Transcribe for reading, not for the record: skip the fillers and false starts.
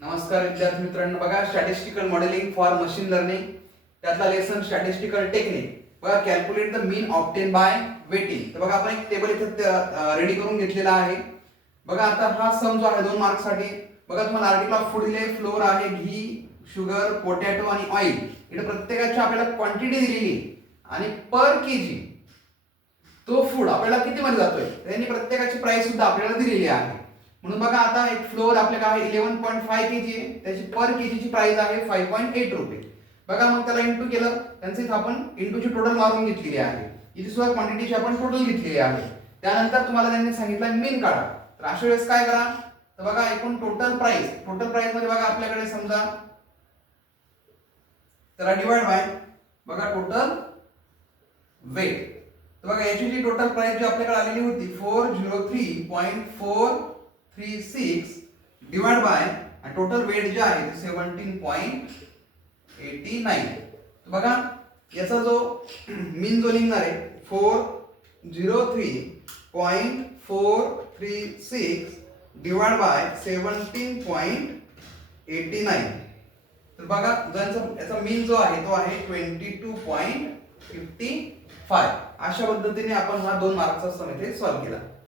नमस्कार विद्यार्थी मित्रांनो, बघा statistical modelling for machine learning त्यातला लेसन स्टॅटिस्टिकल टेक्निक. बघा calculate the mean obtain bye waiting. तर बघा आपण एक टेबल इथे रेडी करून घेतलेला आहे. बघा आता हा सम जो आहे 2 मार्क साठी. बघा तुम्हाला आर्टिकल ऑफ फूड दिले, फ्लोर आहे, घी, शुगर, पोटॅटो आणि ऑइल. इथे प्रत्येकाची आपल्याला क्वांटिटी दिलेली आणि पर केजी तो फूड आपल्याला किती मध्ये जातोय त्यांनी प्रत्येकाची प्राइस सुद्धा आपल्याला दिलेली आहे. म्हणून बघा आता एक फ्लोर आपल्याला आहे 11.5 केजी आहे, त्याची पर केजीची प्राइस आहे 5.8 रुपये. बघा मग त्याला इंटू केलं, त्यांचे इथे आपण इंटूची टोटल मारून घेतलेली आहे. इथे सुद्धा क्वांटिटीची आपण टोटल घेतलेली आहे. त्यानंतर तुम्हाला त्यांनी सांगितलं मीन काढा. तर अशा वेळेस काय करा, तर बघा एकूण टोटल प्राइस मध्ये बघा आपल्याकडे समजा त्याला डिवाइड बाय बघा टोटल वेट. तर बघा याची जी टोटल प्राइस जी आपल्याकडे आलेली होती 403.436 डिवाइड बाय आणि टोटल वेट जे आहे 17.89. तर बघा याचा जो मीन जो निघणार आहे 403.436 डिवाइड बाय 17.89. तर बघा याचा मीन जो आहे तो आहे 22.55. अशा पद्धतीने आपण हा 2 मार्कचा सम इथे सॉल्व्ह केला.